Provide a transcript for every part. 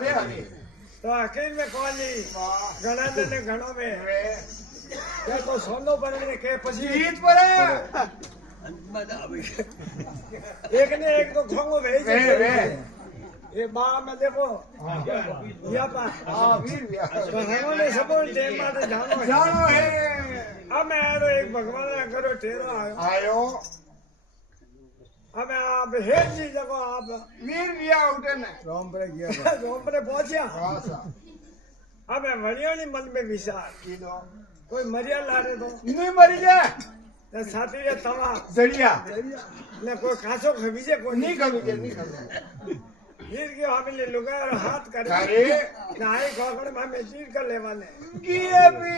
अरे अरे तो आखिर में कॉली घना ने घणो में क्या तो सोनो पर ने के पसी जीत पड़े एक ने एक तो खोंगो भेज वे वे ये बा में देखो या पा हाँ वीर व्यास तो हमने सबो टेम माटे जानो है जानो है अब मैं आरो एक भगवान ना करो तेरो आयो आयो अब आप हेर जी जगो आप वीर व्यास उठे ने रोम पर गया रोम पर पहुंचा हाँ सा अब मैं वणियोनी मन में विचार कीधो कोई मरिया लारे तो नहीं मरी जाए ने साथी रे तवा जड़िया ने कोई कासो खबीजे कोई नहीं कभी के नहीं कभी हीर के हमले लुगा और हाथ कर अरे नाई खोकड़ में मैं चीर कर ले वाले किए भी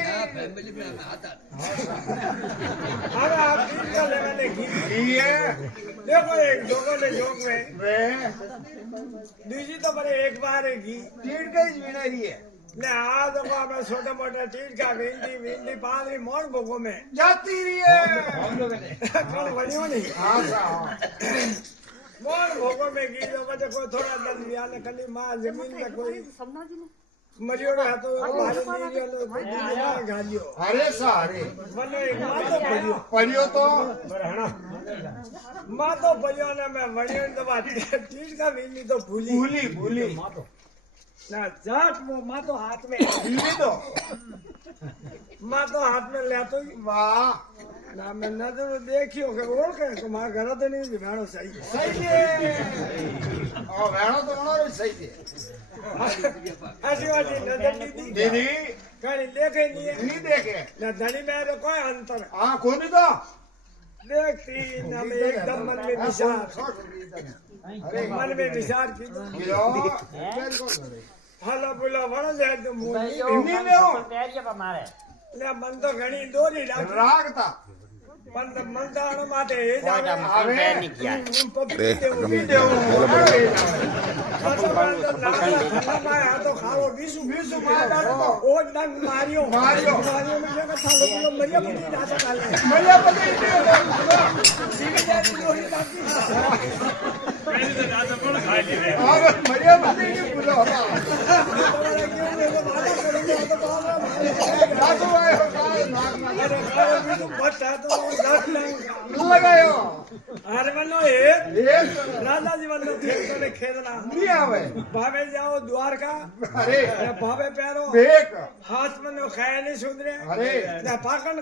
अरे आप चीर कर ले वाले की किए देखो एक जोगो ने जोग में वे दूसरी तो बड़े एक बार है की चीड़ गई जीने रही है ने आज को अपना छोटा मोटा चीज का भिंडी भिंडी पादरी मोड़ भोगो में जाती रही है कौन बनियो नहीं हाँ सा मोड़ भोगो में की जो बच्चे को थोड़ा दल दिया ने कली माँ जमीन में कोई मरियो है तो बाहर नीरियो ने कोई दिल्ली में घालियो अरे सारे वने एक माँ तो पड़ियो पढ़ियो तो माँ तो पड़ियो ने मैं बनियो तो बात चीज का भिंडी तो भूली भूली भूली ना जाट वो माँ तो हाथ में भूली तो माँ तो हाथ में ले तो वाह ना मैं नजर देखियो के ओर के तुम्हारा घर तो नहीं भेड़ो सही सही है और वेणो तो उन्होंने सही है ऐसी बात नजर दी दीदी कहीं देखे नहीं है नहीं देखे ना धनी में तो कोई अंतर हाँ कौन तो देखती ना मैं एकदम मन में विचार अरे मन में विचार की किलो फलो फूलो बन जाए तो मुंह नहीं ले ले मन तो घनी दोरी राखी राग था मन तो अणु माटे हे जावे आवे पपी देव तो खाओ बीसु बीसु मार ओ डंग मारियो मारियो मारियो में जगह थालो बोलो मरिया पुटी नाचा काले मजा पकड़ सीधी जाती दोरी ताकी और मरिया पकड़ बोलो राजू आए हो लगायो अरे बनो राजा जी बनो खेतों ने खेदना नहीं आवे भावे जाओ द्वारका अरे भावे पैरो बेक हाथ में नो खाया नहीं सुधरे अरे ना पाकन